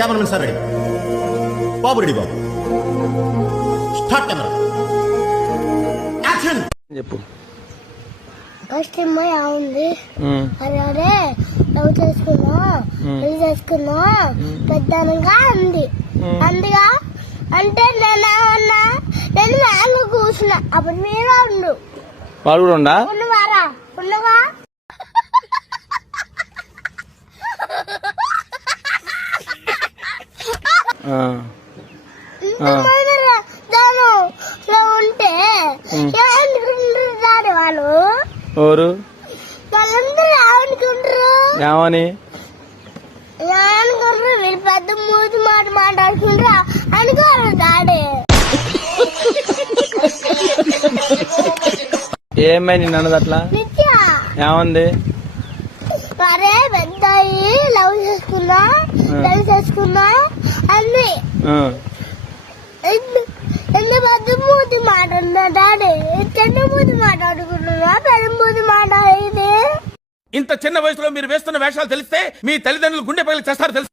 Cameraman sir ready. బాబు ready బాబు. Start camera. Action! చెప్పు. First ఉంది? అరే అరే లవ్ చేసుకున్నా పెళ్ళి చేసుకున్నా పెద్దనగా అంది. అందుగా? అంటే నేను ఏమన్నా నేను కూర్చున్నా. అప్పుడు మీరు ఉండు. వాడు కూడా ఉండా? ఉన్నవారా? ఉన్నవా? ఉంటే వాళ్ళు? ఎవరు? ఏమని? వీళ్ళు పెద్ద మూతి మాట మాట్లాడుకుంటారు అనుకోరు డాడీ ఏమై నిన్ను అన్నది అట్లా ఏమంది? అరే పెద్ద లవ్ చేసుకున్నా లవ్ చేసుకున్నా ఇంత చిన్న వయసులో మీరు వేస్తున్న వేషాలు తెలిస్తే మీ తల్లిదండ్రులు గుండె పగిలి చేస్తారు తెలుసు?